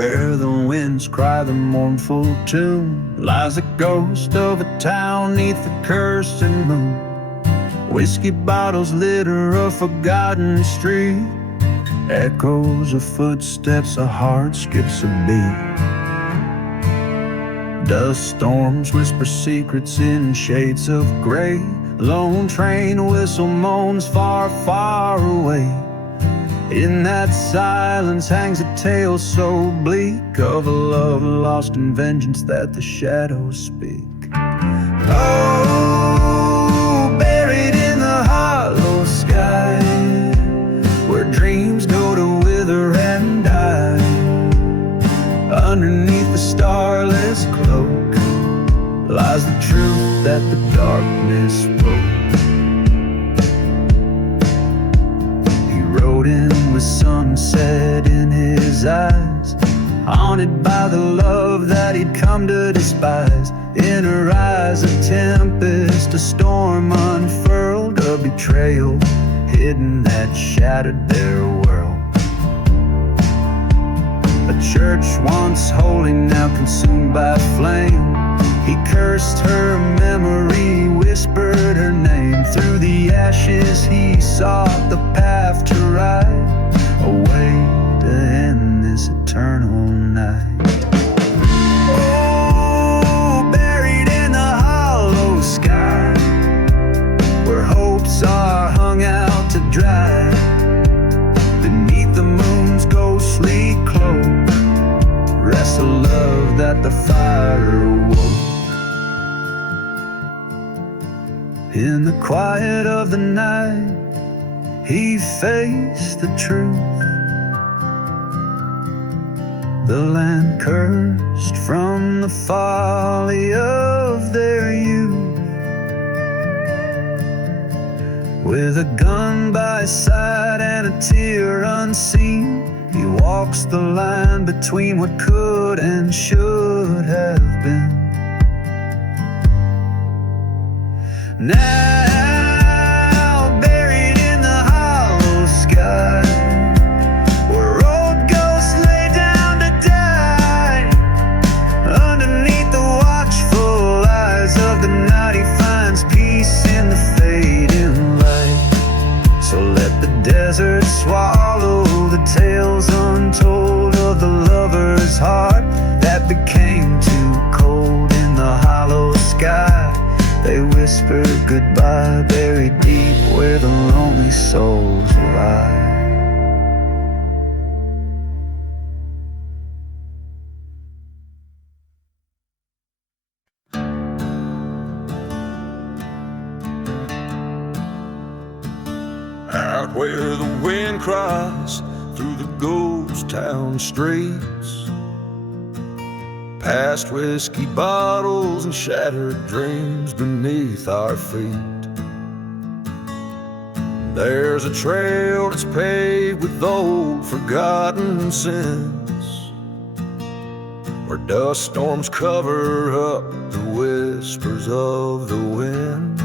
where the winds cry the mournful tune, lies the ghost of a town neath the cursed moon. Whiskey bottles litter a forgotten street, echoes of footsteps, a heart skips a beat. Dust storms whisper secrets in shades of gray, lone train whistle moans far, far away. In that silence hangs a tale so bleak, of a love lost in vengeance that the shadows speak. Oh, buried in the hollow sky, where dreams go to wither and die. Underneath the starless cloak lies the truth that the darkness spoke. He rode in with sunset in his eyes, haunted by the love that he'd come to despise. In her eyes a tempest, a storm unfurled, a betrayal hidden that shattered their world. A church once holy, now consumed by flame. He cursed her memory, whispered her name. Through the ashes he sought the path to ride, a way to end this eternal night. Oh, buried in the hollow sky, where hopes are hung out to dry. Beneath the moon's ghostly cloak rests a love that the fire awoke. In the quiet of the night he faced the truth, the land cursed from the folly of their youth. With a gun by his side and a tear unseen, he walks the line between what could and should have been. Now buried in the hollow sky, where old ghosts lay down to die. Underneath the watchful eyes of the night he finds peace in the fading light. So let the desert swallow the tales untold of the lover's heart that became too cold in the hollow sky. They whisper goodbye, buried deep where the lonely souls lie. Out where the wind cries through the ghost town streets, past whiskey bottles and shattered dreams beneath our feet. There's a trail that's paved with old forgotten sins, where dust storms cover up the whispers of the wind.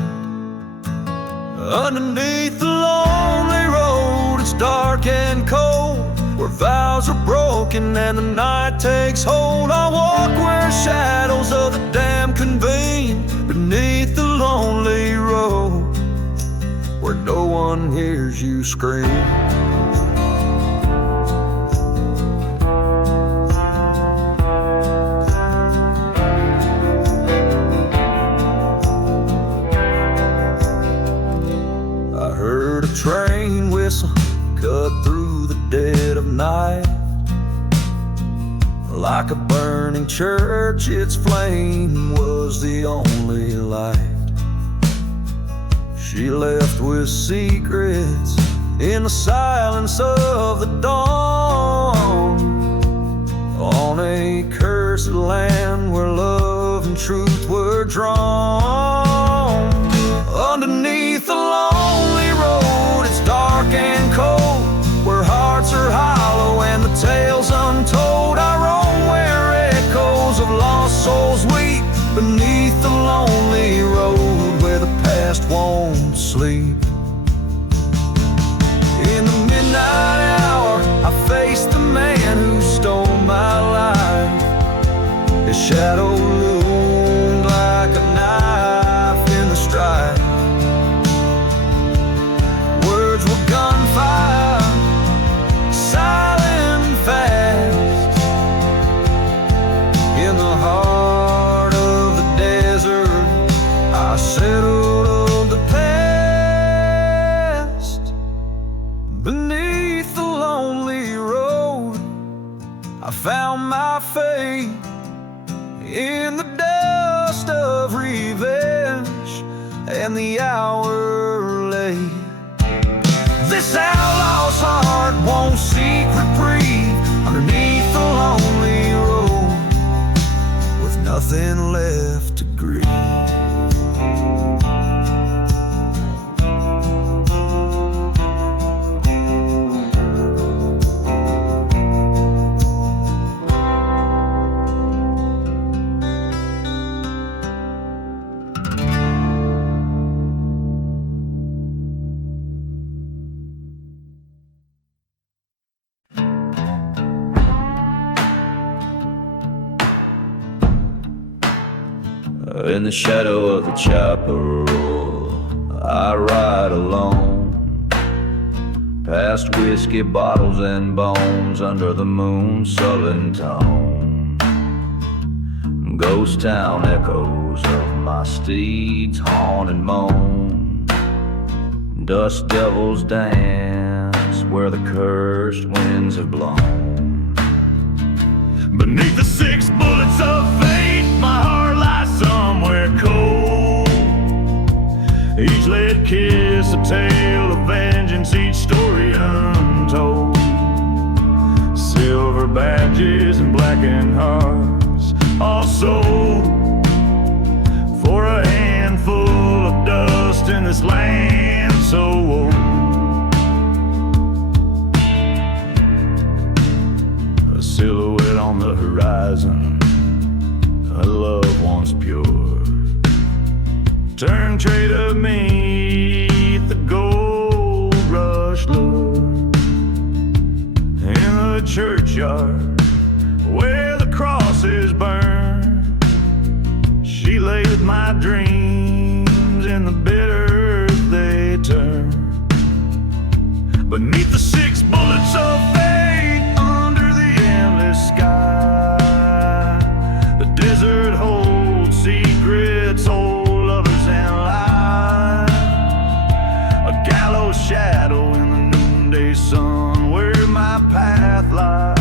Underneath the lonely road it's dark and cold, where vows are broken and the night takes hold. I walk where shadows of the damned convene, beneath the lonely road, where no one hears you scream. I heard a train whistle cut through the dead of night. Like a burning church, its flame was the only light. She left with secrets in the silence of the dawn, on a cursed land where love and truth were drawn. Underneath the lonely road it's dark and cold, where hearts are hollow and the tales untold. I roam where echoes of lost souls weep, beneath the lonely road where the past won't sleep. In the midnight hour I face the man who stole my life. shadow loomed like a knife in the stride. Words were gunfire, silent and fast. In the heart of the desert, I settled the past. Beneath the lonely road, I found my fate. In the dust of revenge, and the hour late. This outlaw's heart won't seek reprieve underneath the lonely road, with nothing left to grieve. In the shadow of the chaparral, I ride alone, past whiskey bottles and bones, under the moon's southern tone. Ghost town echoes of my steed's haunted moan. Dust devils dance where the cursed winds have blown. Beneath the 6 bullets of fate, my heart lies somewhere cold. Each lead kiss a tale of vengeance, each story untold. Silver badges and blackened hearts, all sold for a handful of dust in this land so old. A silhouette on the horizon, a love once pure, turn traitor beneath the gold rush lure. In the churchyard where the crosses burn, she lay with my dreams in the bitter earth they turn. Beneath the 6 bullets of fate, under the endless sky, the desert holds secrets, old lovers and lies. A gallows shadow in the noonday sun, where my path lies.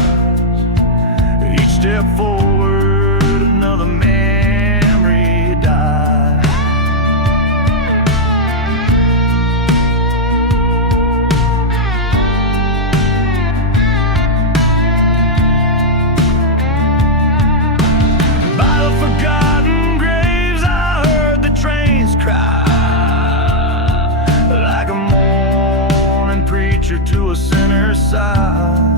Each step forward, another memory dies. By the forgotten graves, I heard the trains cry, like a mourning preacher to a sinner's side.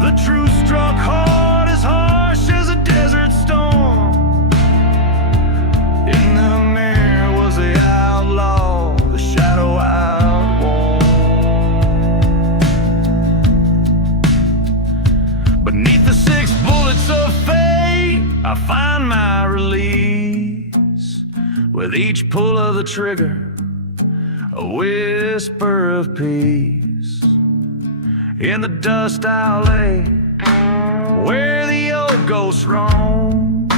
The truth struck hard, as harsh as a desert storm. In the mirror was the outlaw, the shadow outworn. Beneath the 6 bullets of fate, I find my release. With each pull of the trigger, a whisper of peace. In the dust I'll lay, where the old ghosts roam.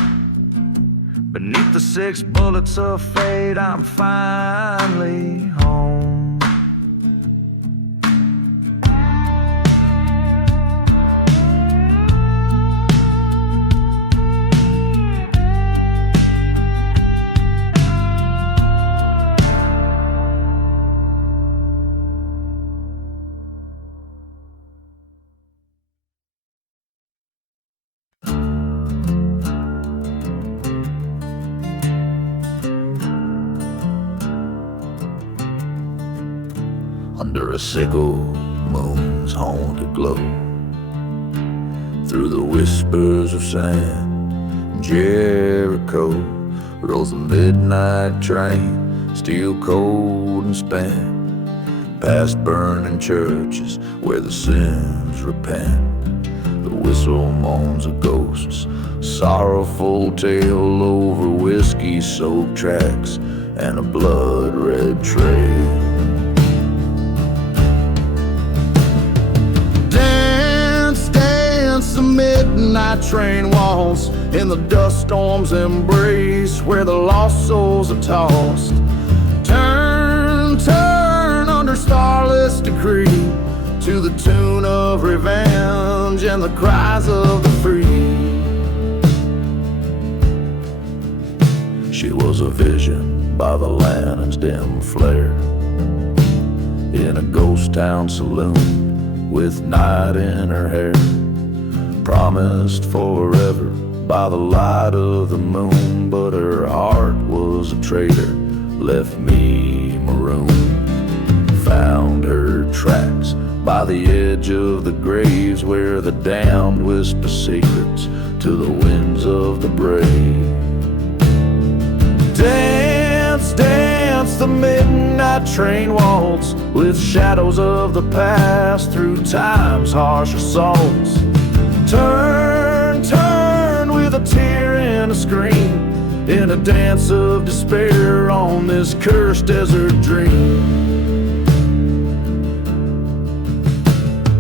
Beneath the 6 bullets of fate, I'm finally home. Under a sickle moon's haunted glow, through the whispers of sand, Jericho rolls the midnight train, steel cold and spent, past burning churches where the sins repent. The whistle moans of ghosts, sorrowful tale over whiskey-soaked tracks and a blood-red trail. Dance, dance, the midnight train waltz in the dust storm's embrace where the lost souls are tossed. Turn, turn under starless decree to the tune of revenge and the cries of the free. She was a vision by the lantern's dim flare in a ghost town saloon with night in her hair, promised forever by the light of the moon, but her heart was a traitor, left me marooned. Found her tracks by the edge of the graves where the damned whisper secrets to the winds of the brave. Dance, dance, the midnight train waltz with shadows of the past through time's harsh assaults. Turn, turn with a tear and a scream in a dance of despair on this cursed desert dream.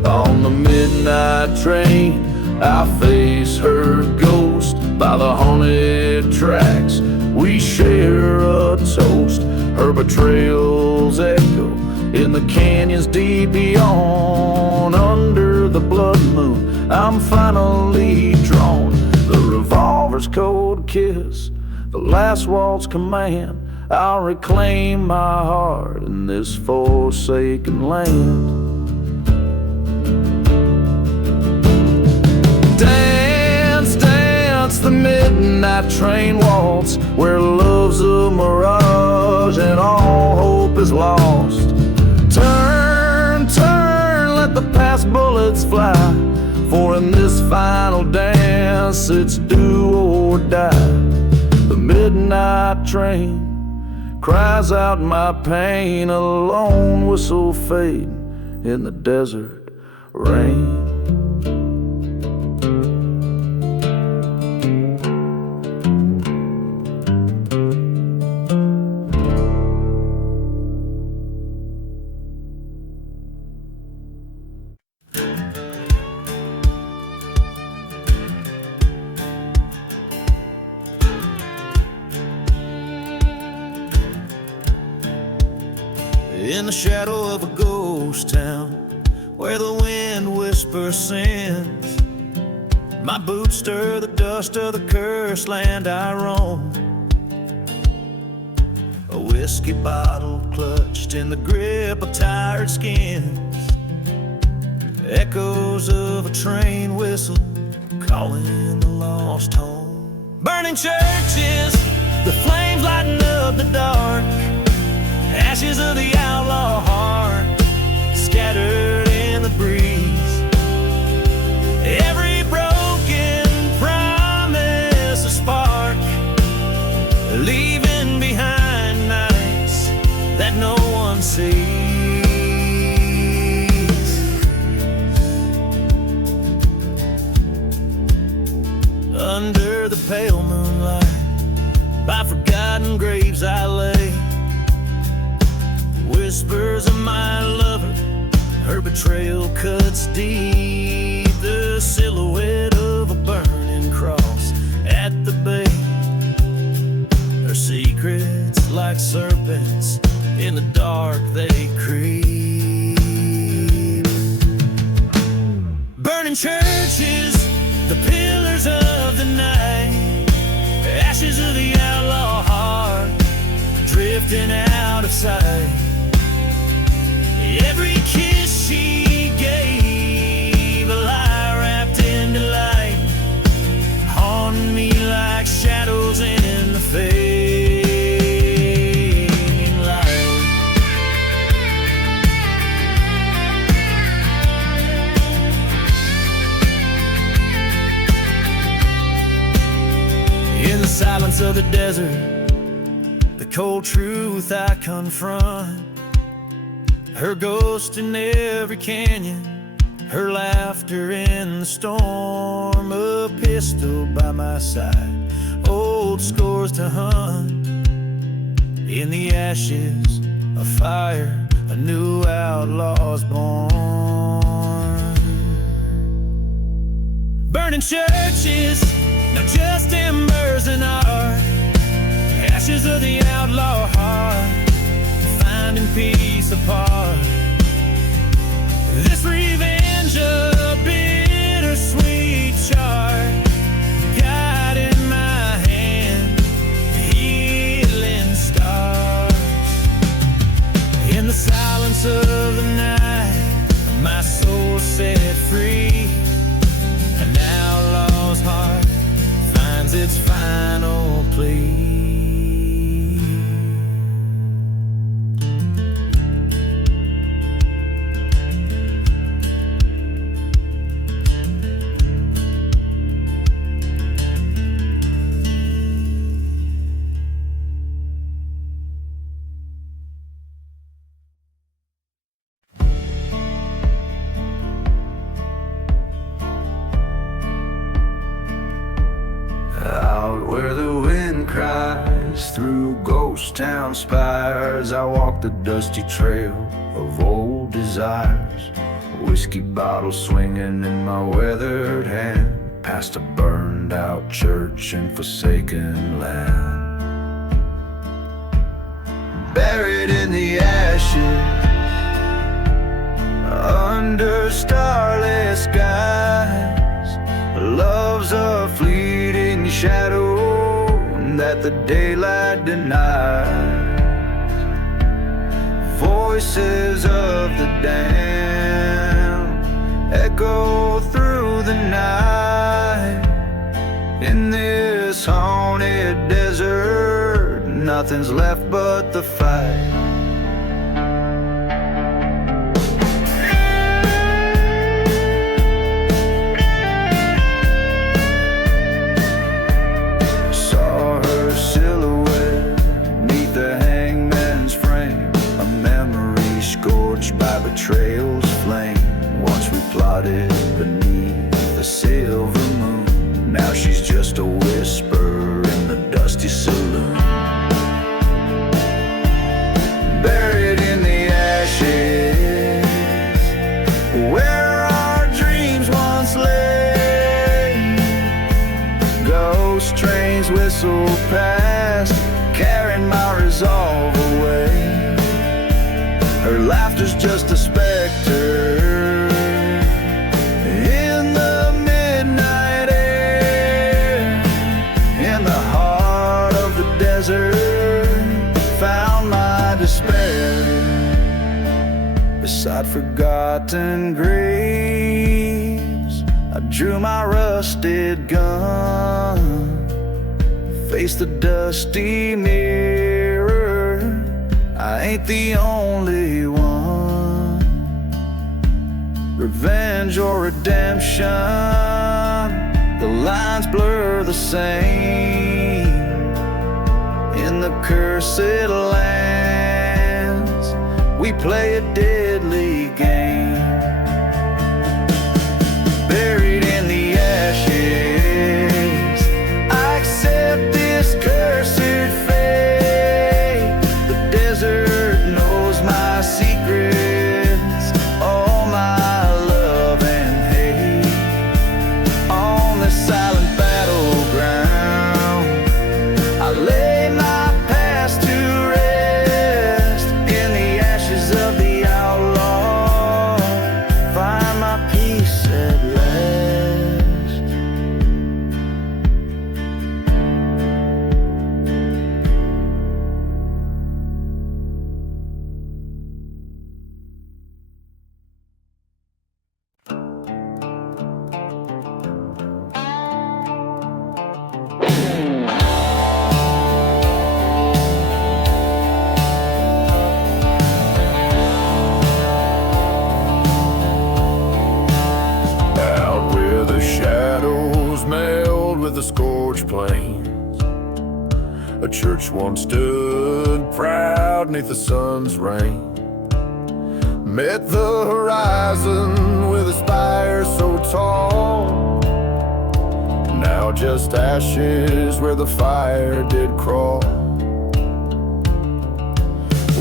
On the midnight train, I face her ghost by the haunted tracks. We share a toast, her betrayals echo in the canyons deep beyond. Under the blood moon, I'm finally drawn. The revolver's cold kiss, the last waltz command. I'll reclaim my heart in this forsaken land. Dance, dance, the midnight train waltz where love's a mirage and all hope is lost. Turn, turn, let the past bullets fly, for in this final dance it's do or die. The midnight train cries out my pain, a lone whistle fading in the desert rain. In the shadow of a ghost town where the wind whispers sins, my boots stir the dust of the cursed land I roam. A whiskey bottle clutched in the grip of tired skins, echoes of a train whistle calling the lost home. Burning churches, the flames lighten up the dark, ashes of the outlaw heart scattered in the breeze. Every broken promise a spark, leaving behind nights that no one sees. Under the pale moonlight, by forgotten graves I lay, whispers of my lover, her betrayal cuts deep. The silhouette of a burning cross at the bay, her secrets like serpents in the dark they creep. Burning churches, the pillars of the night, ashes of the outlaw heart drifting out of sight. Every kiss she gave, a lie wrapped in delight, haunting me like shadows in the fading light. In the silence of the desert, the cold truth I confront, her ghost in every canyon her laughter in the storm, a pistol by my side, old scores to hunt. In the ashes of fire, a new outlaw's born. Burning churches, not just embers in art, ashes of the outlaw heart, finding peace apart. This revenge a bittersweet chart, guiding my hand, healing stars. In the silence of the night, my soul set free. An outlaw's heart finds its final plea. Out where the wind cries through ghost town spires, I walk the dusty trail of old desires. A whiskey bottle swinging in my weathered hand, past a burned out church and forsaken land. Buried in the ashes, under starless skies, love's a fleeting shadow that the daylight denies. Voices of the damned echo through the night. In this haunted desert, nothing's left but the fight. By betrayal's flame, once we plotted beneath the silver moon. Now she's just a whisper in the dusty saloon. Buried in the ashes, where our dreams once lay. Ghost trains whistle past, carrying my resolve away. Her laughter's just a specter in the midnight air. In the heart of the desert, found my despair. Beside forgotten graves, I drew my rusted gun, faced the dusty mirror. I ain't the only one. Revenge or redemption, the lines blur the same. In the cursed lands, we play a deadly game. Buried in the ashes, I accept this cursed fate. The desert knows my secrets, all my love and hate. On this silent battleground, I lay my past to rest. In the ashes of the outlaw, find my peace at last. Out where the shadows meld with the scorched plains, a church once stood proud 'neath the sun's rain. met the horizon with a spire so tall. Now just ashes where the fire did crawl.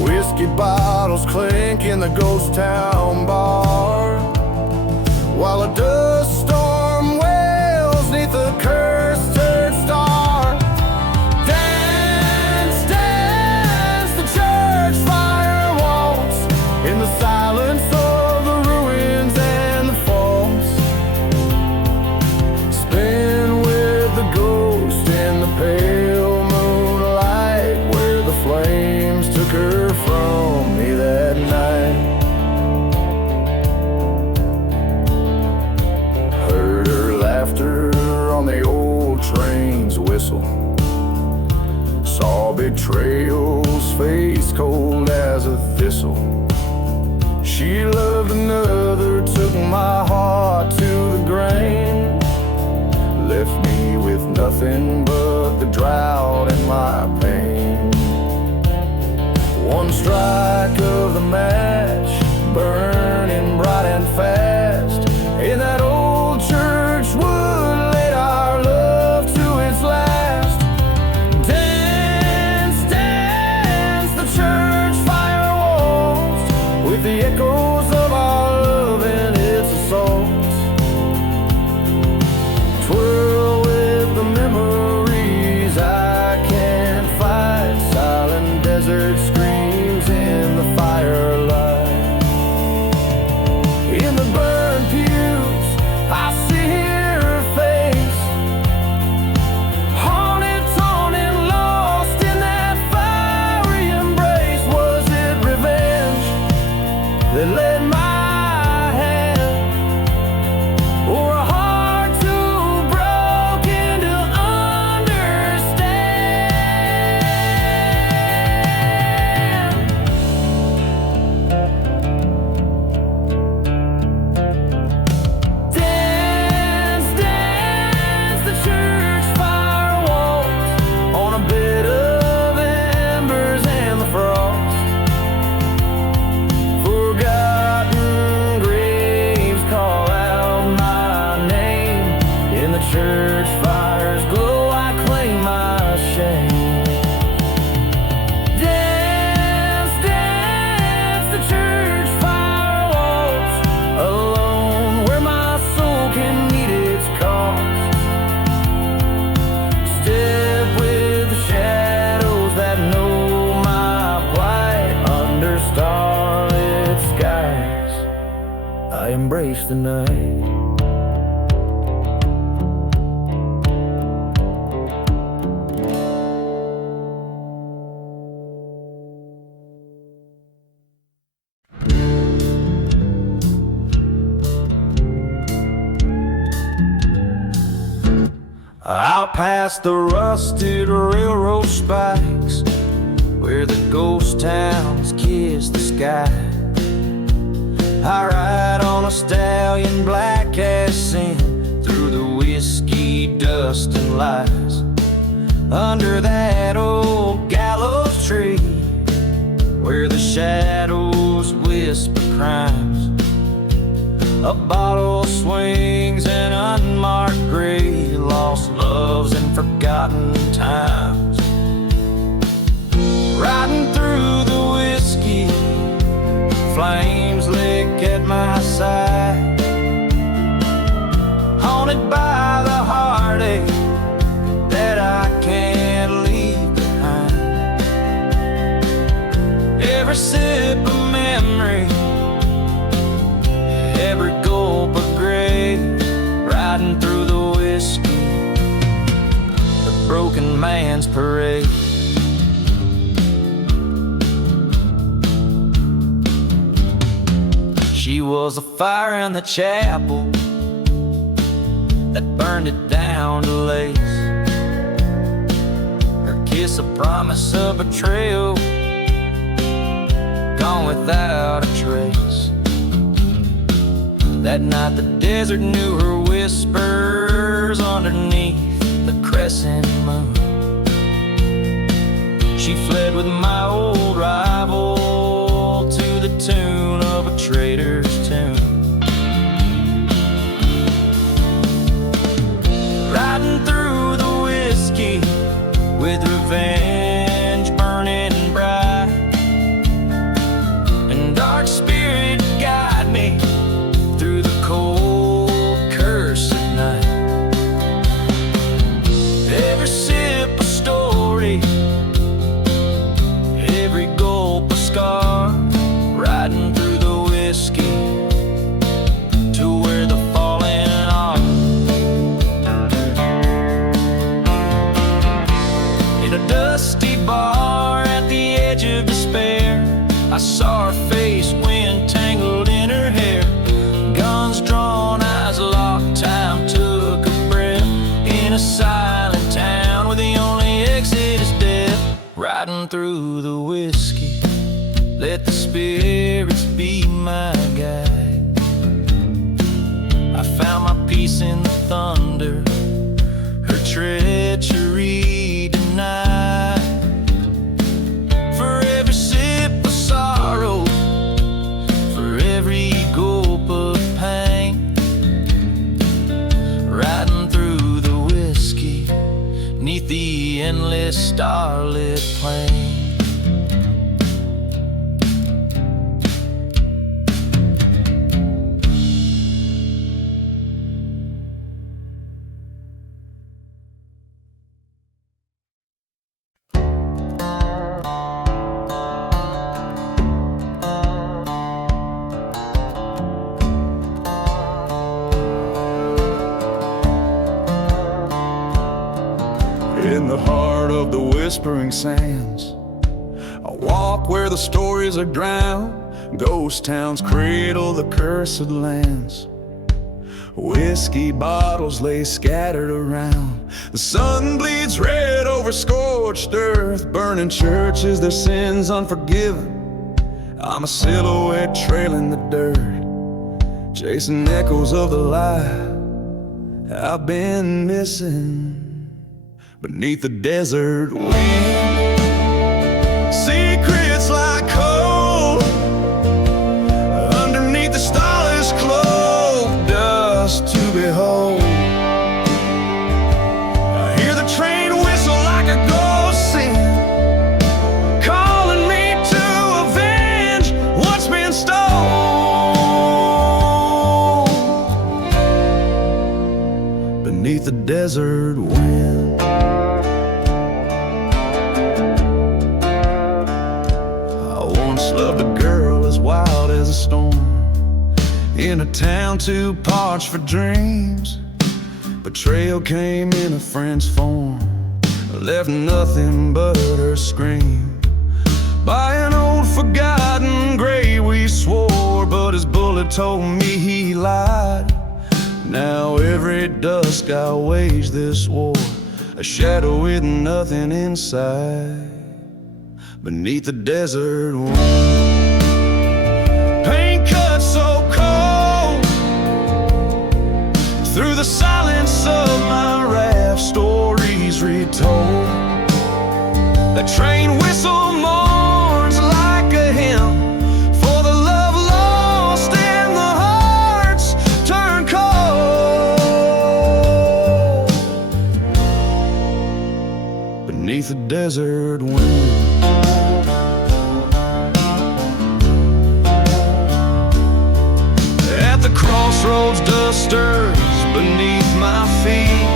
Whiskey bottles clink in the ghost town bar, while a dust storm wails neath the cursed third star. Dance, dance, the church fire waltz in the silence of the ruins and the falls. Spin with the ghost in the pale moonlight, where the flames took her from me that night. Heard her laughter on the old train's whistle. Saw betrayal's face cold as a thistle. She loved another, took my heart to the grain. Left me with nothing but the drought and my pain. One strike of the match, burning bright and fast, in that old church wood laid our love to its last. Dance, dance, the church fire waltz with the echoes of our love and its assaults. Twirl with the memories I can't fight, silent desert screams in the firelight. In the burned pews I see her face, haunted, torn and lost in that fiery embrace. Was it revenge that led my hand, or a heart too broken to understand? Dance, dance, the church fire waltz on a bed of embers and the frost. Forgotten graves call out my name. In the church fire's glow I claim my shame. Dance, dance, the church fire waltz alone, where my soul can meet its cost. Step with the shadows that know my plight. Under starlit skies I embrace the night. Out past the rusted railroad spikes, where the ghost towns kiss the sky, I ride on a stallion black as sin, through the whiskey dust and lies. Under that old gallows tree, where the shadows whisper crimes, a bottle swings an unmarked grave, lost loves and forgotten times. Riding through the whiskey, flames lick at my side, haunted by the heartache that I can't leave behind. Every sip of memory, every gulp of gray, riding through the whiskey, the broken man's parade. She was a fire in the chapel that burned it down to lace, her kiss a promise of betrayal, gone without a trace. That night the desert knew her whispers underneath the crescent moon. She fled with my old rival to the tune of a whiskey, let the spirits be my guide. I found my peace in the thunder, her treachery denied. For every sip of sorrow, for every gulp of pain, riding through the whiskey, 'neath the endless starlit plain. In the heart of the whispering sands, I walk where the stories are drowned. Ghost towns cradle the cursed lands. Whiskey bottles lay scattered around. The sun bleeds red over scorched earth, burning churches, their sins unforgiven. I'm a silhouette trailing the dirt, chasing echoes of the life I've been missing. Beneath the desert wind, secrets like coal. Underneath the starless cloak, dust to behold. I hear the train whistle like a ghost sing, calling me to avenge what's been stolen. Beneath the desert wind, loved a girl as wild as a storm, in a town too parched for dreams. Betrayal came in a friend's form, left nothing but her scream. By an old forgotten grave we swore, but his bullet told me he lied. Now every dusk I wage this war, a shadow with nothing inside. Beneath the desert wind, pain cuts so cold. Through the silence of my raft, stories retold. The train whistle mourns like a hymn for the love lost and the hearts turned cold. Beneath the desert wind, crossroads, dust stirs beneath my feet.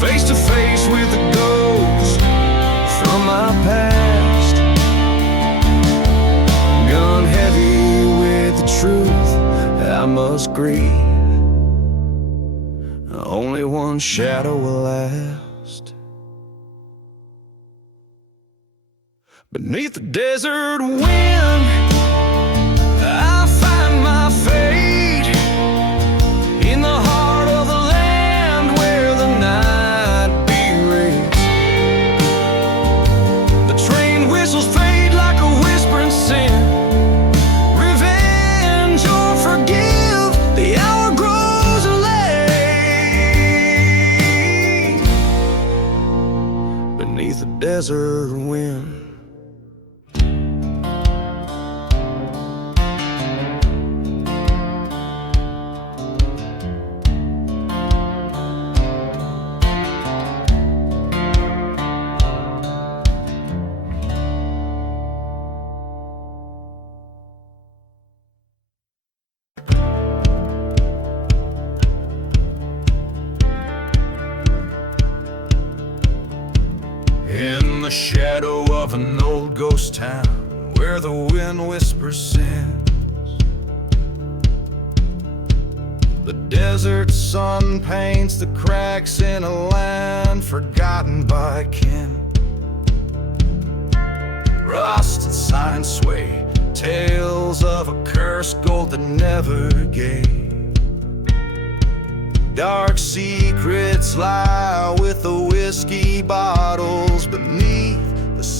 Face to face with a ghost from my past, gun heavy with the truth I must grieve. Only one shadow will last. Beneath the desert wind, I find my fate in the heart of the land where the night berates. The train whistles fade like a whispering sin. Revenge or forgive, the hour grows late. Beneath the desert wind, in the shadow of an old ghost town where the wind whispers sins. The desert sun paints the cracks in a land forgotten by kin. Rust and signs sway, tales of a cursed gold that never gave. Dark secrets lie with the whiskey bottles beneath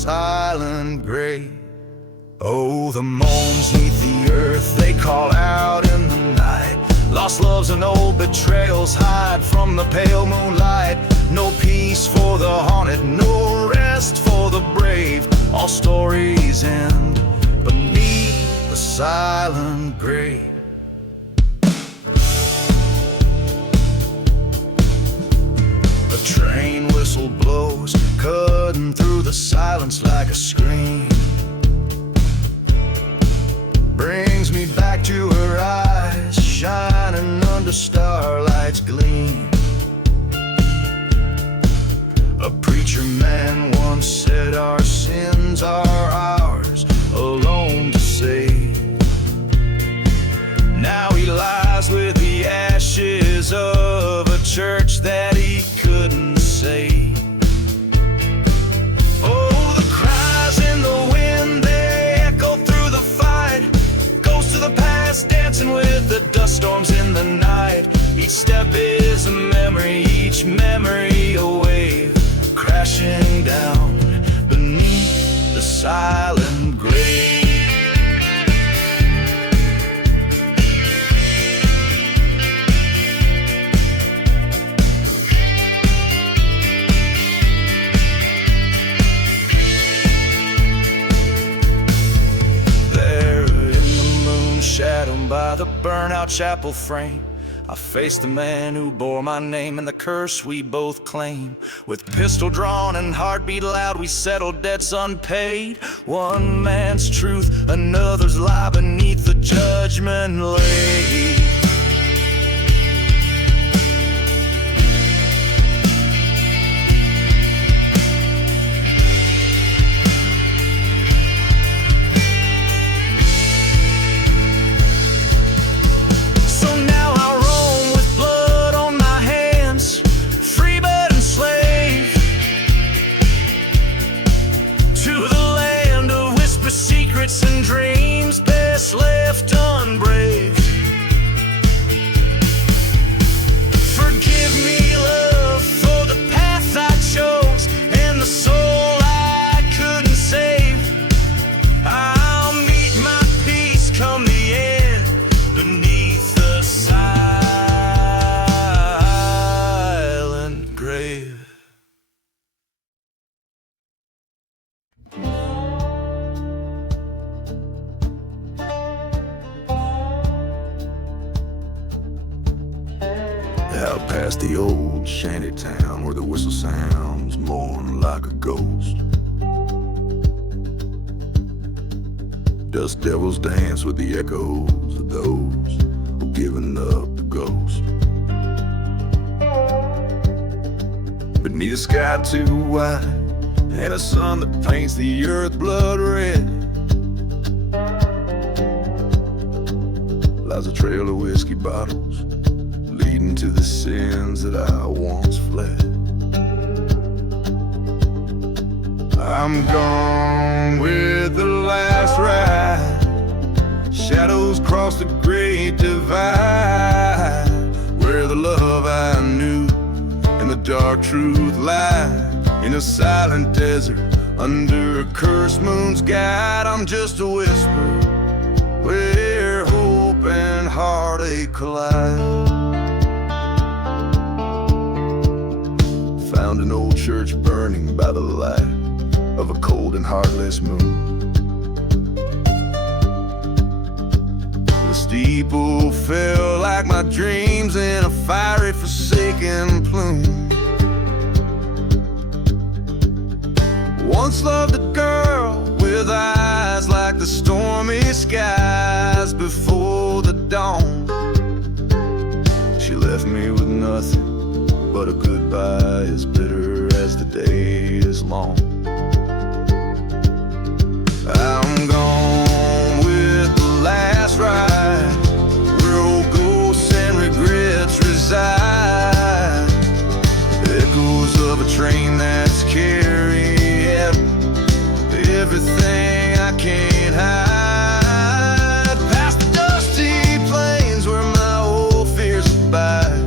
silent grave. Oh, the moans neath the earth, they call out in the night. Lost loves and old betrayals hide from the pale moonlight. No peace for the haunted, no rest for the brave. All stories end beneath the silent grave. A train whistle blows, cutting through the silence like a scream. Brings me back to her eyes, shining under starlight's gleam. A preacher man once said our sins are ours alone to save. Now he lies with the ashes of a church that he couldn't save. Oh, the cries in the wind, they echo through the fight. Goes to the past, dancing with the dust storms in the night. Each step is a memory, each memory a wave, crashing down beneath the silent grave. Shadowed by the burnout chapel frame, I faced the man who bore my name and the curse we both claim. With pistol drawn and heartbeat loud, we settled debts unpaid. One man's truth, another's lie beneath the judgment laid. And dreams best left unbraved. Forgive me, love, for the path I chose and the soul I couldn't save. I'll meet my peace come the end beneath the silent grave. Out past the old shanty town where the whistle sounds mourn like a ghost. Dust devils dance with the echoes of those who've given up the ghost. Beneath a sky too wide and a sun that paints the earth blood red, lies a trail of whiskey bottles leading to the sins that I once fled. I'm gone with the last ride. Shadows cross the great divide, where the love I knew and the dark truth lie. In a silent desert under a cursed moon's guide, I'm just a whisper where hope and heartache collide. Found an old church burning by the light of a cold and heartless moon. The steeple fell like my dreams in a fiery forsaken plume. Once loved a girl with eyes like the stormy skies before the dawn. She left me with nothing but a goodbye as bitter as the day is long. I'm gone with the last ride, where old ghosts and regrets reside. Echoes of a train that's carrying everything I can't hide. Past the dusty plains where my old fears abide,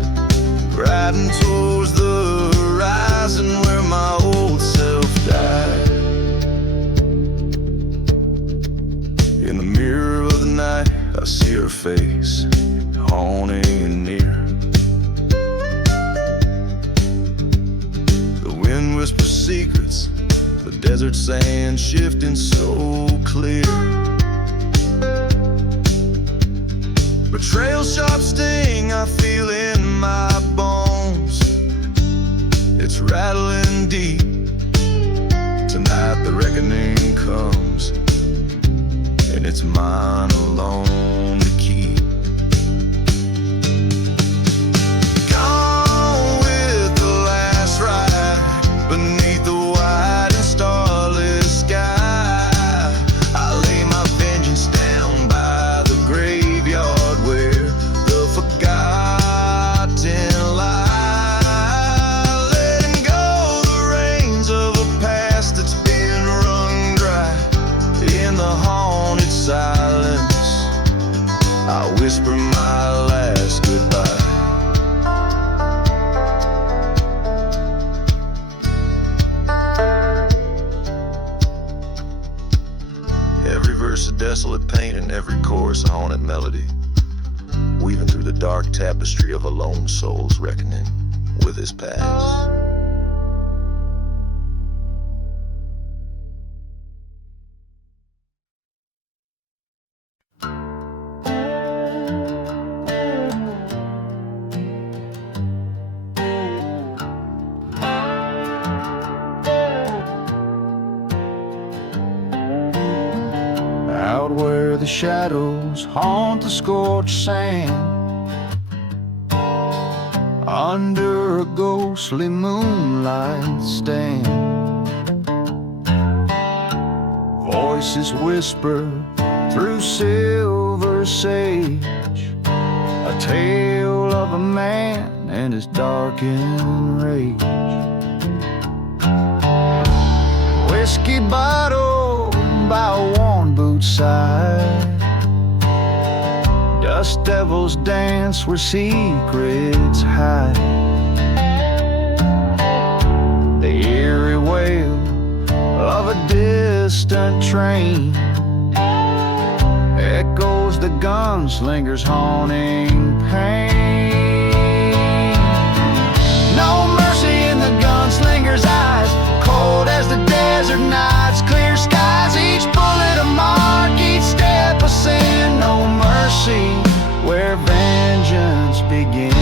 riding towards the horizon where my old self died. their face, haunting near. The wind whispers secrets, the desert sand shifting so clear. Betrayal's sharp sting I feel in my bones. It's rattling deep. Tonight the reckoning comes, and it's mine alone to keep. Gone with the last ride beneath the wide and starless sky. I lay my vengeance down by the graveyard where the forgotten lie. Letting go the reins of a past that's been wrung dry. In the haunted silence, I whisper my last goodbye. Every verse a desolate pain and every chorus a haunted melody, weaving through the dark tapestry of a lone soul's reckoning with his past. Out where the shadows haunt the scorched sand, under a ghostly moonlight stand, voices whisper through silver sage, a tale of a man and his darkened rage. Whiskey bottle by a worn boot side, dust devils dance where secrets hide. The eerie wail of a distant train echoes the gunslinger's haunting pain. No mercy in the gunslinger's eyes, cold as the desert nights, clear skies, each bullet a mark, each step a sin. No mercy where vengeance begins.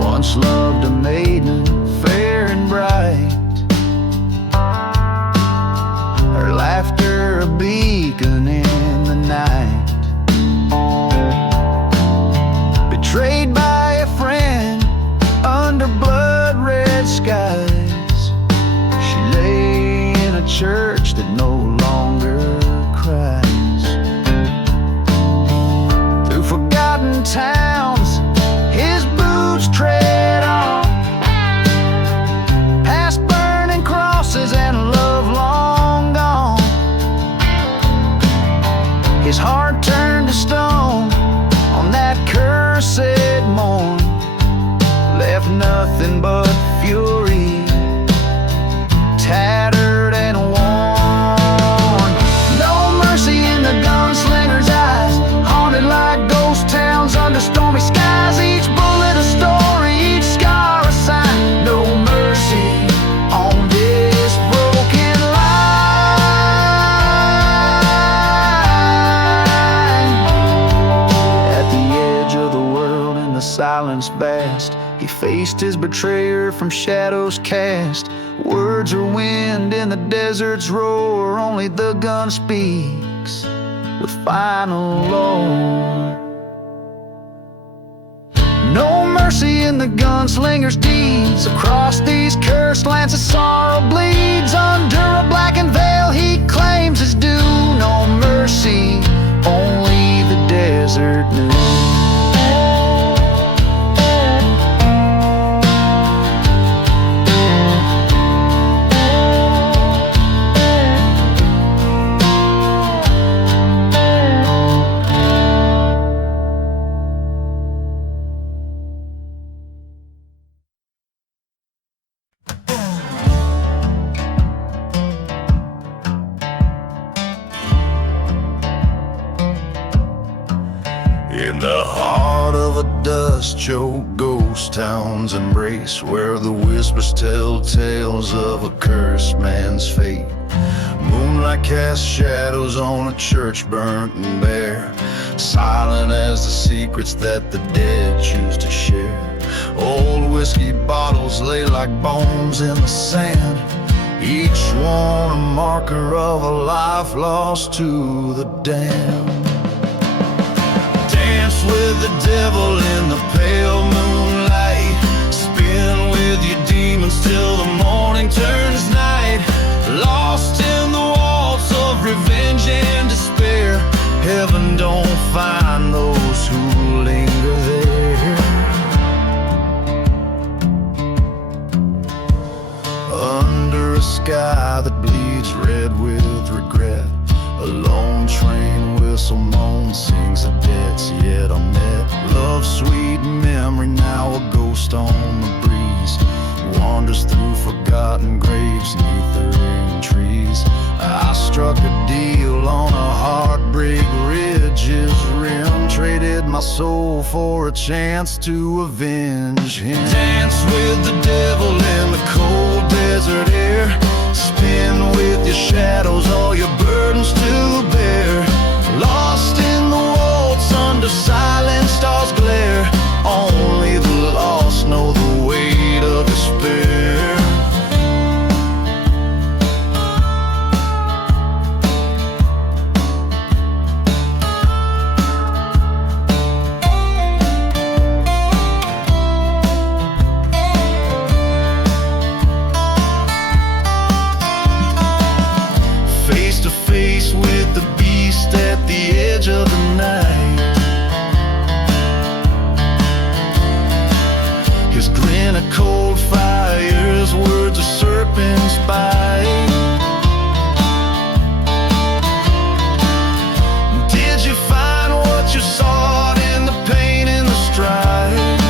Once loved a maiden fair and bright, her laughter a beacon in the night. Betrayed by a friend under blood-red skies, she lay in a church that no longer cries. Through forgotten towns his boots tread on, past burning crosses and love long gone. His heart turned to stone on that cursed morn, left nothing but fury, tattered and worn. No mercy in the gunslinger's eyes, haunted like ghost towns under stormy skies, each bullet a story, each scar a sign. No mercy on this broken line. At the edge of the world in the silence vast, he faced his betrayer from shadows cast. Words are wind in the desert's roar, only the gun speaks with final law. No mercy in the gunslinger's deeds, across these cursed lands of sorrow bleeds. Under a blackened veil he claims his due. No mercy, only the desert knew. In the heart of a dust-choked ghost town's embrace, where the whispers tell tales of a cursed man's fate. Moonlight casts shadows on a church burnt and bare, silent as the secrets that the dead choose to share. Old whiskey bottles lay like bones in the sand, each one a marker of a life lost to the damned. Dance with the devil in the pale moonlight, spin with your demons till the morning turns night. Lost in the waltz of revenge and despair, heaven don't find those who linger there. Under a sky that bleeds red with regret, a lone train whistle moans, sings the debts yet unmet. Love's sweet memory, now a ghost on the breeze, wanders through forgotten graves neath the ring trees. I struck a deal on a heartbreak ridge's rim, traded my soul for a chance to avenge him. Dance with the devil in the cold desert air, spin with your shadows, all your burdens to bear. Lost in the waltz under silent stars glare, only the lost know the weight of despair. Face to face with the beast at the edge of the night, his grin a cold fire's words a serpent's bite. Did you find what you sought in the pain and the strife?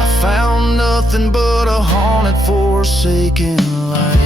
I found nothing but a haunted, forsaken life.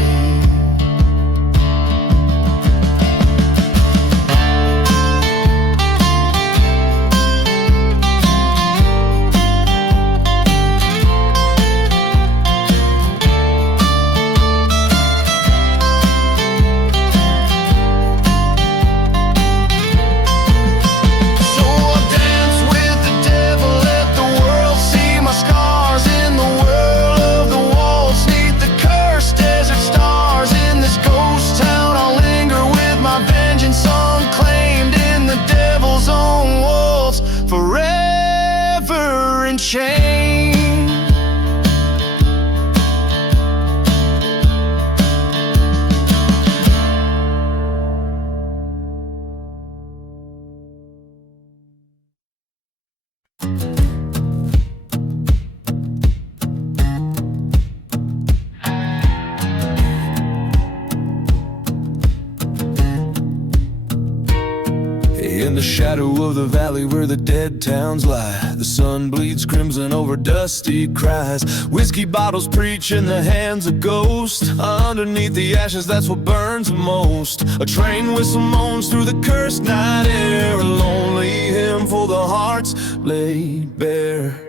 In the shadow of the valley where the dead towns lie, the sun bleeds crimson over dusty cries. Whiskey bottles preach in the hands of ghosts. Underneath the ashes, that's what burns the most. A train whistle moans through the cursed night air, a lonely hymn for the hearts laid bare.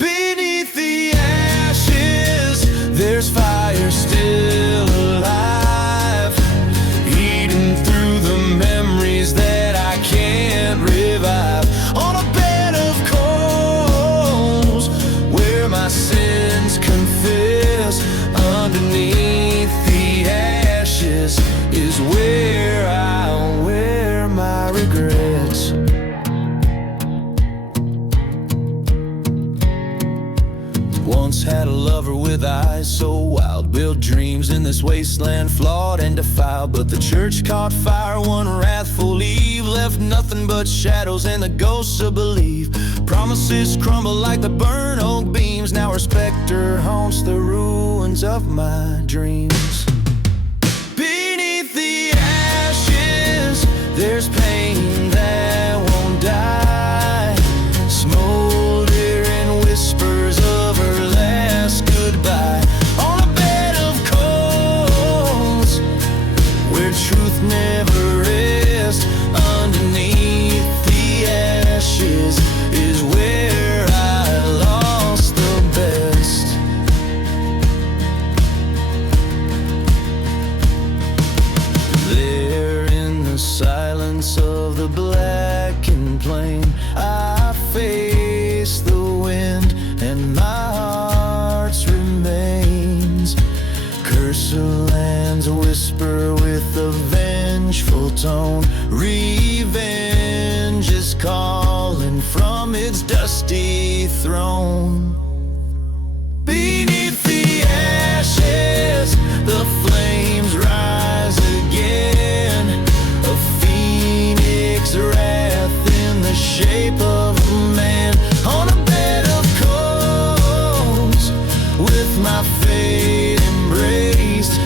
Beneath the ashes, there's fire still alive, eating through the memories that I can't revive. On a bed of coals where my sins confess, underneath the ashes is where I wear my regrets. Once had a lover with eyes so wild, built dreams in this wasteland flawed and defiled. But the church caught fire one wrathful eve, left nothing but shadows and the ghosts to believe. Promises crumble like the burnt oak beams, now her specter haunts the ruins of my dreams. Beneath the ashes, there's pain that won't die, smoldering whispers of her last goodbye. On a bed of coals where truth never ends, whisper with a vengeful tone. Revenge is calling from its dusty throne. Beneath the ashes, the flames rise again. A phoenix wrath in the shape of a man. On a bed of coals, with my fate embraced.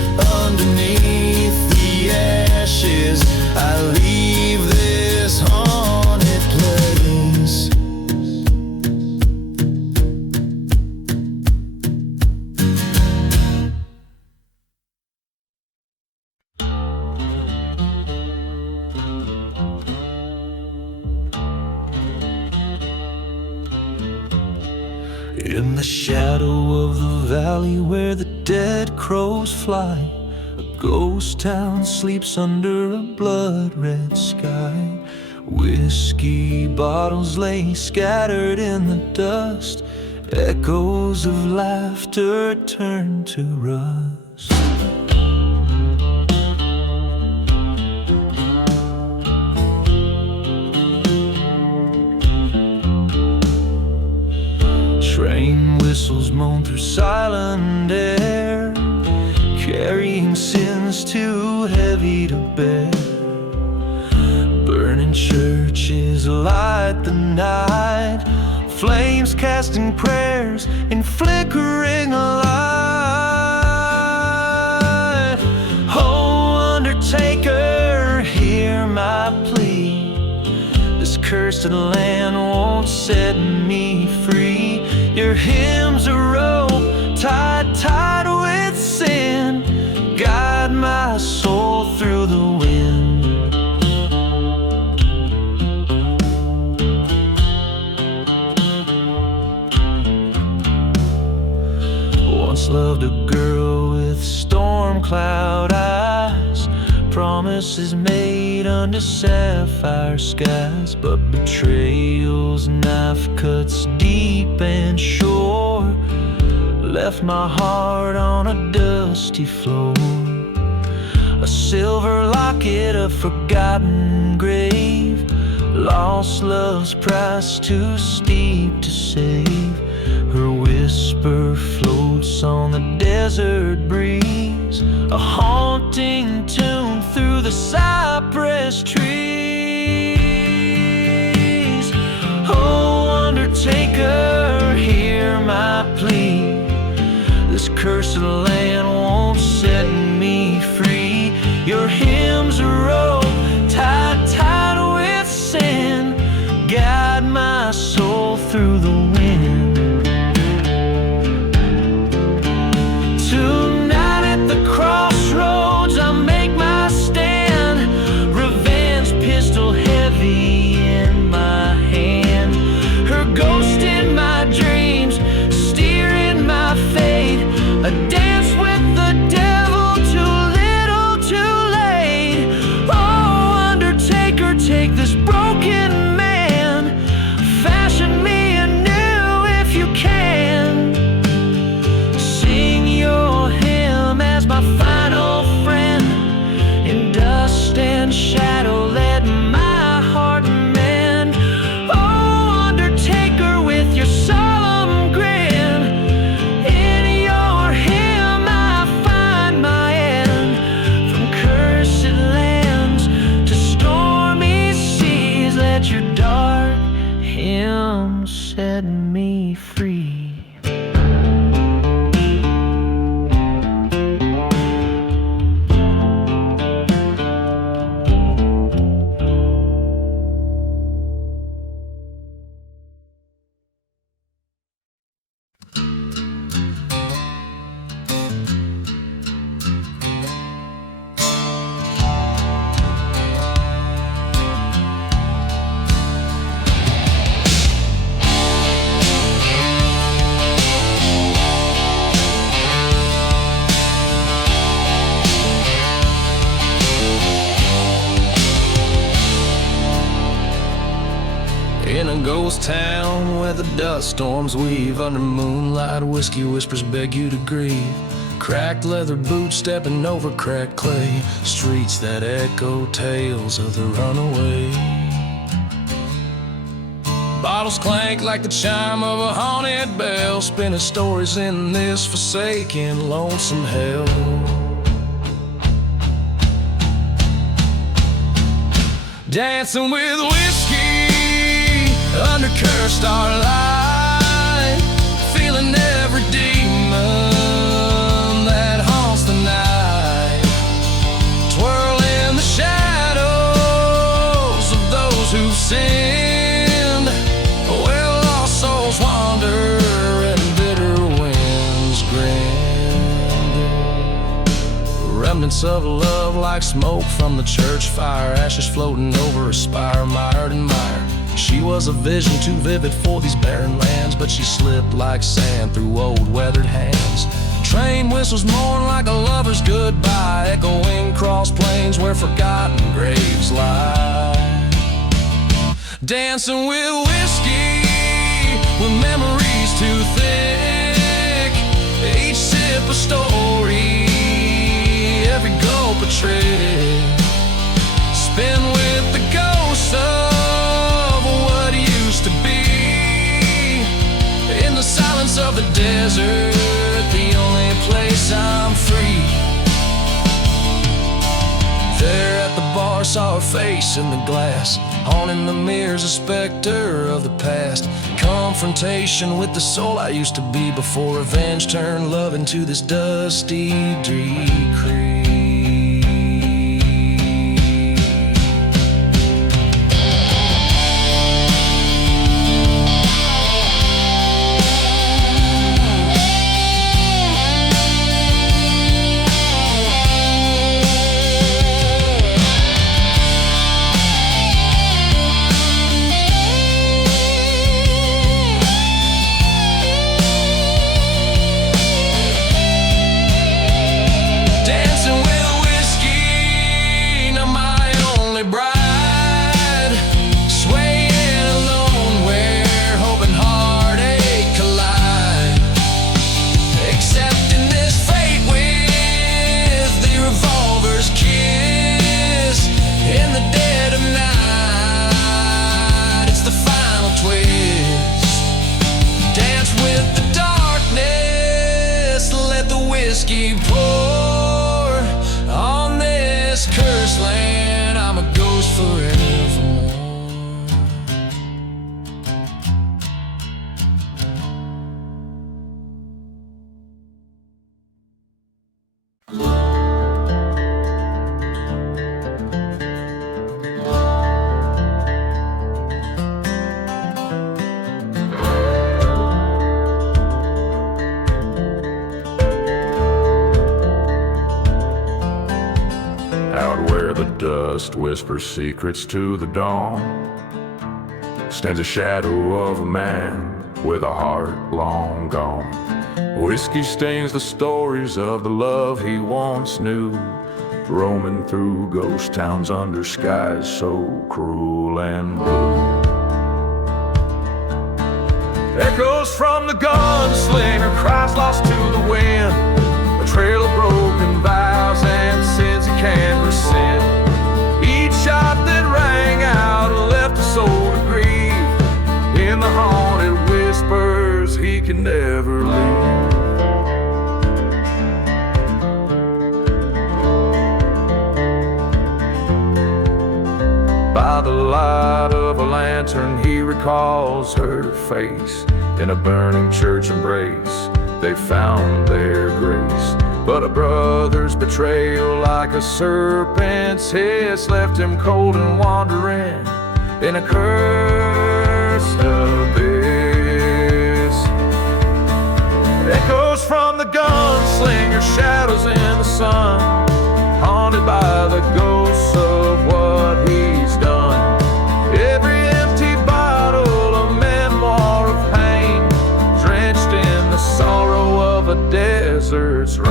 Underneath the ashes, I leave this haunted place. In the shadow of the valley where the dead crows fly, a ghost town sleeps under a blood-red sky. Whiskey bottles lay scattered in the dust. Echoes of laughter turn to rust. Train whistles moan through silent air, carrying sins too heavy to bear. Burning churches light the night, flames casting prayers in flickering light. Oh, undertaker, hear my plea. This cursed land won't set me free. Your hymn's a rope tied with sin. Guide my soul through the wind. Once loved a girl with storm cloud eyes, promises made under sapphire skies. But betrayal's knife cuts deep and sure, left my heart on a dusty floor. A silver locket, a forgotten grave, lost love's price too steep to save. Her whisper floats on the desert breeze, a haunting tune through the cypress trees. Oh, undertaker, hear my plea. This cursed land won't set me free. Your hymn's a rope tied with sin. Guide my soul through the wind. Tonight at the crossroads I make my stand. Revenge pistol heavy in my hand. Her ghost in my dreams, steering my fate. A dance with the devil, too little, too late. Oh, undertaker, take this broken man, fashion me anew if you can. Sing your hymn as my final friend. In dust and shadow, let my heart mend. Oh, undertaker, with your solemn grin, in your hymn I find my end. From cursed lands to stormy seas, let your dark hymn set me free. In a ghost town where the dust storms weave, under moonlight whiskey whispers beg you to grieve. Cracked leather boots stepping over cracked clay, streets that echo tales of the runaway. Bottles clank like the chime of a haunted bell, spinning stories in this forsaken, lonesome hell. Dancing with whiskey under cursed starlight, feeling every demon that haunts the night, twirling the shadows of those who've sinned, where lost souls wander and bitter winds grin. Remnants of love like smoke from the church fire, ashes floating over a spire, mired in mire. She was a vision too vivid for these barren lands, but she slipped like sand through old weathered hands. Train whistles mourn like a lover's goodbye, echoing cross plains where forgotten graves lie. Dancing with whiskey, with memories too thick, each sip a story, every gulp a trick. Spin with the ghosts of what used to be, in the silence of the desert, the only place I'm free. There at the bar saw her face in the glass, haunting the mirrors, a specter of the past. Confrontation with the soul I used to be, before revenge turned love into this dusty decree. Whiskey pour on this cursed land, I'm a ghost forevermore. Dust whispers secrets to the dawn, stands a shadow of a man with a heart long gone. Whiskey stains the stories of the love he once knew, roaming through ghost towns under skies so cruel and blue. Echoes from the gunslinger, cries lost to the wind, a trail of broken vows and sins he can't rescind. Each shot that rang out left a soul to grieve, in the haunted whispers he can never leave. By the light of a lantern he recalls her face, in a burning church embrace they found their grace. But a brother's betrayal, like a serpent's hiss, left him cold and wandering in a cursed abyss. Echoes from the gunslinger, shadows in the sun, haunted by the ghosts of what he's done. Every empty bottle, a memoir of pain, drenched in the sorrow of a desert's rain.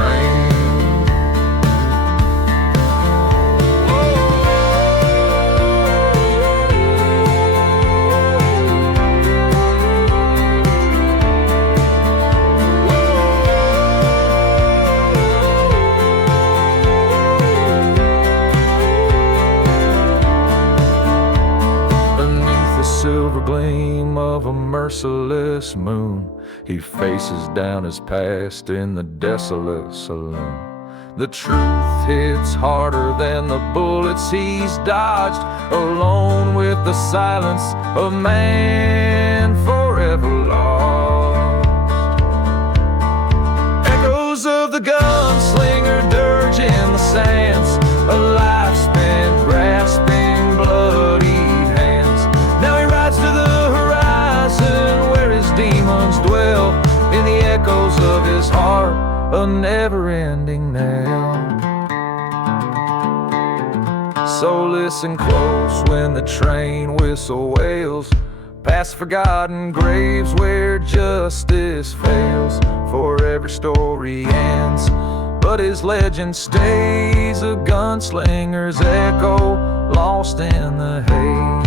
merciless moon. He faces down his past in the desolate saloon. The truth hits harder than the bullets he's dodged, alone with the silence of man forever lost. Echoes of the gunslinger dirge in the sands, a life spent grasping bloodied hands. Now he rides to the horizon where his demons dwell, in the echoes of his heart, a never-ending knell. So listen close when the train whistle wails, past forgotten graves where justice fails. For every story ends, but his legend stays, a gunslinger's echo lost in the haze.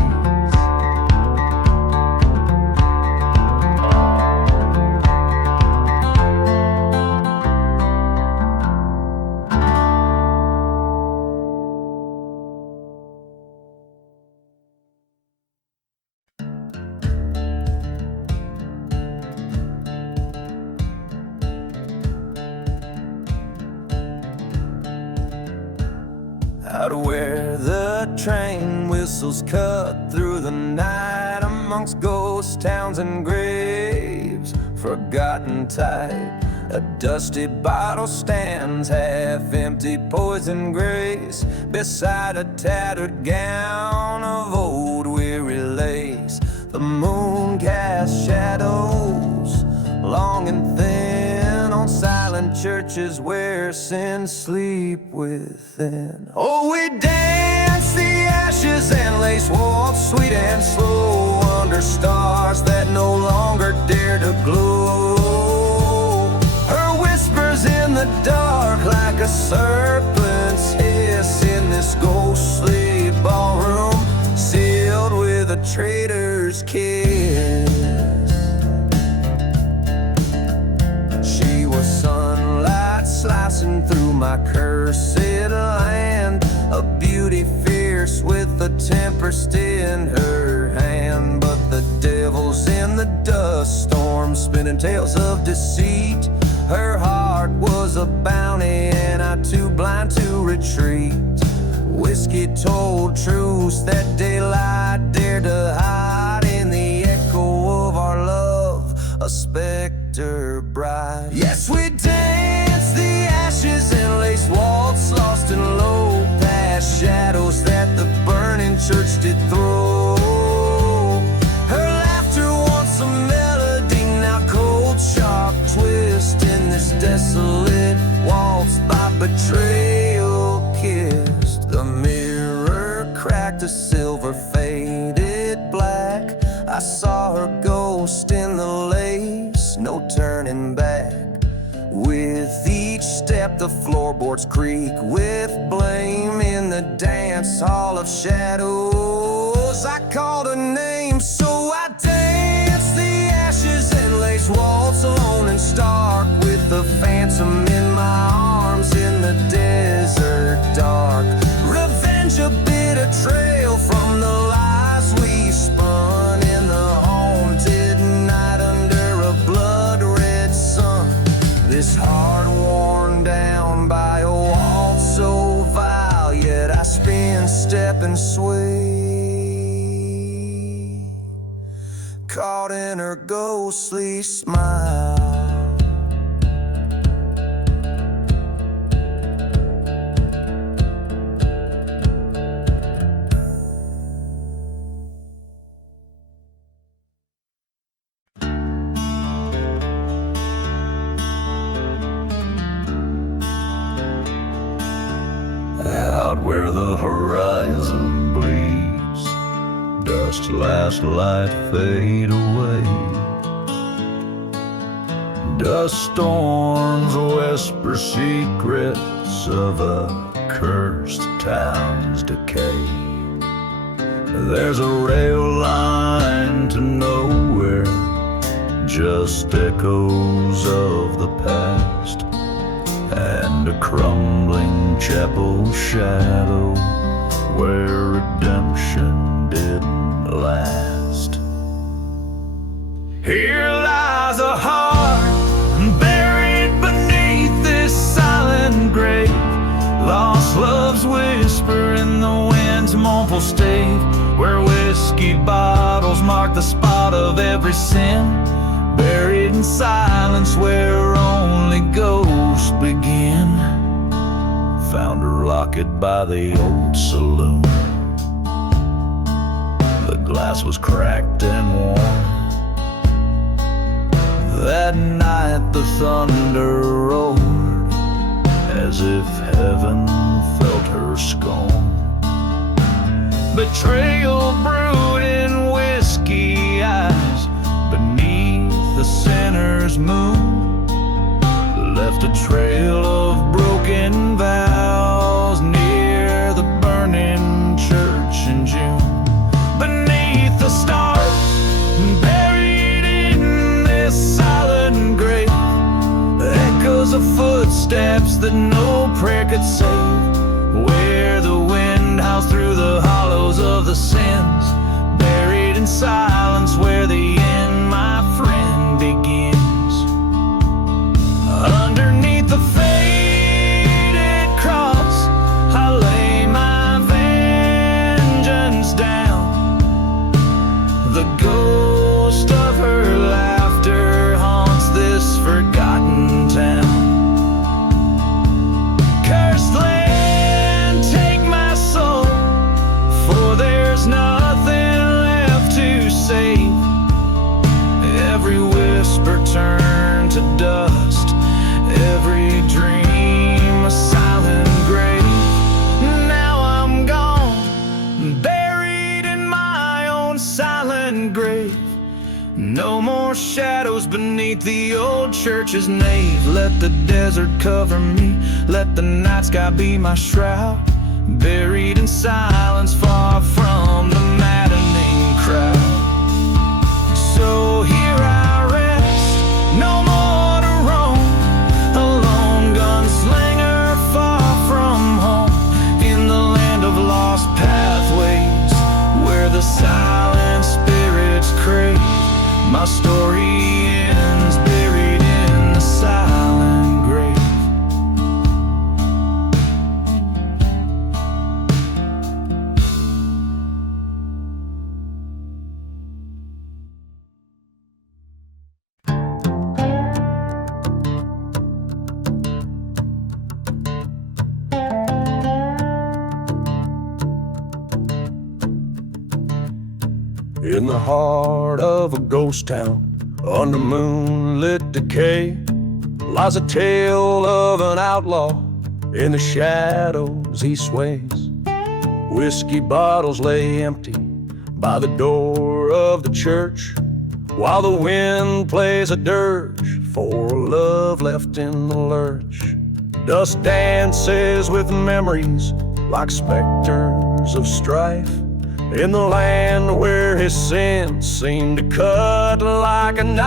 Out where the train whistles cut through the night, amongst ghost towns and graves, forgotten tight, a dusty bottle stands half empty, poison grace, beside a tattered gown of old weary lace. The moon casts shadows long and thin on silent churches where sins sleep within. Oh, we dance the ashes and lace waltz, sweet and slow, under stars that no longer dare to glow. Her whispers in the dark like a serpent's hiss in this ghostly ballroom, sealed with a traitor's kiss. She was sunlight slicing through my cursed land, a beauty fierce with a tempest in her hand. But the devil's in the dust storm, spinning tales of deceit. Her heart was a bounty and I too blind to retreat. Whiskey told truths that daylight dared to hide, in the echo of our love, a specter bright. Yes, we dance the ashes and lace waltz, lost in low past shadows that the burning church did throw. Her laughter once a melody, now cold sharp twist in this desolate waltz by betrayal kissed. The mirror cracked a silver faded black, I saw her ghost in the lace, no turning back. With each step the floorboards creak with blame, in the dance hall of shadows I called her name. So I danced the ashes and lace waltz, alone and stark, with the phantom in my arms in the desert dark. Revenge a bitter trail from the lies we spun, in the haunted night under a blood-red sun. This heart worn down by a waltz so vile, yet I spin, step and sway, caught in her ghostly smile. Out where the horizon bleeds, dust last light fade away. Dust storms whisper secrets of a cursed town's decay. There's a rail line to nowhere, just echoes of the past, and a crumbling chapel shadow where redemption didn't last. whisper in the wind's mournful state, where whiskey bottles mark the spot of every sin, buried in silence where only ghosts begin. Found her locket by the old saloon. The glass was cracked and worn. That night the thunder roared, as if heaven felt her scorn. Betrayal brewed in whiskey eyes beneath the sinner's moon, left a trail of broken vows near the burning church in June. Beneath the stars, buried in this silent grave, echoes of footsteps that no prayer could save, where the wind howls through the hollows of the sins, buried in silence where the end, my friend, begins. Underneath the faded cross, I lay my vengeance down. The ghost of her laughter haunts this forgotten town. Cursed land, take my soul, for there's nothing left to save. Every whisper turned to dust, every dream a silent grave. Now I'm gone, buried in my own silent grave. No more shadows beneath the old church's nave. Let the desert cover me, let the night sky be my shroud, buried in silence far from the maddening crowd. So here I rest, no more to roam, a lone gunslinger far from home, in the land of lost pathways, where the silent spirits crave. My story ends buried in the silent grave. In the heart of a ghost town, under moonlit decay, lies a tale of an outlaw. In the shadows he sways. Whiskey bottles lay empty by the door of the church, while the wind plays a dirge for love left in the lurch. Dust dances with memories like specters of strife, in the land where his sins seem to cut like a knife.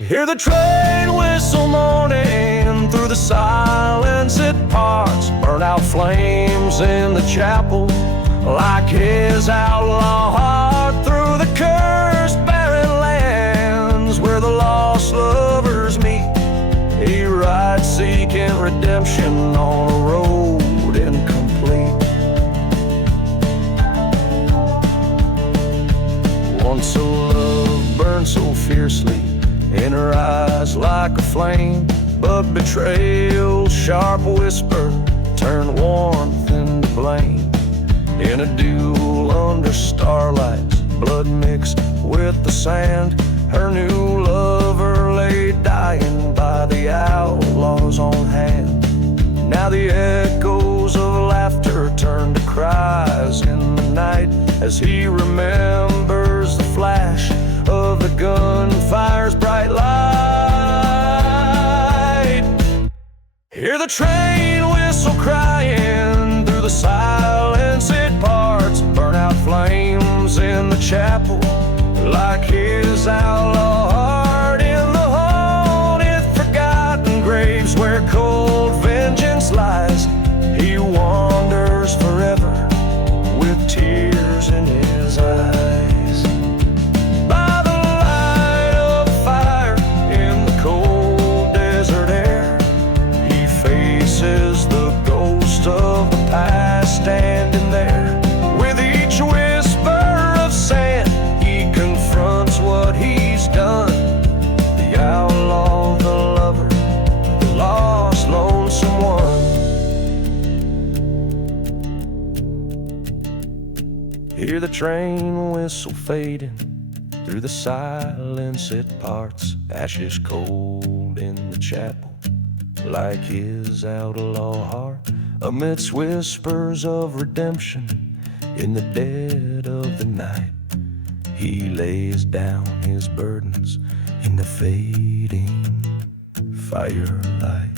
Hear the train whistle moaning through the silence it parts, burn out flames in the chapel like his outlaw heart, through the cursed barren lands where the lost lovers meet. He rides seeking redemption on a road incomplete. Once a love burned so fiercely in her eyes like a flame, but betrayal's sharp whisper turned warmth into blame. In a duel under starlight, blood mixed with the sand, her new lover lay dying by the outlaw's own hand. Now the echoes of laughter turn to cries in the night, as he remembers the flash of the gunfire's bright light. Hear the train whistle crying through the silence it parts, burn out flames in the chapel like his outlaw heart, in the haunted forgotten graves where cold vengeance lies. He wanders forever with tears in his eyes. By the light of fire in the cold desert air, he faces Hear the train whistle fading through the silence it parts. Ashes cold in the chapel, like his outlaw heart. Amidst whispers of redemption, in the dead of the night, he lays down his burdens in the fading firelight.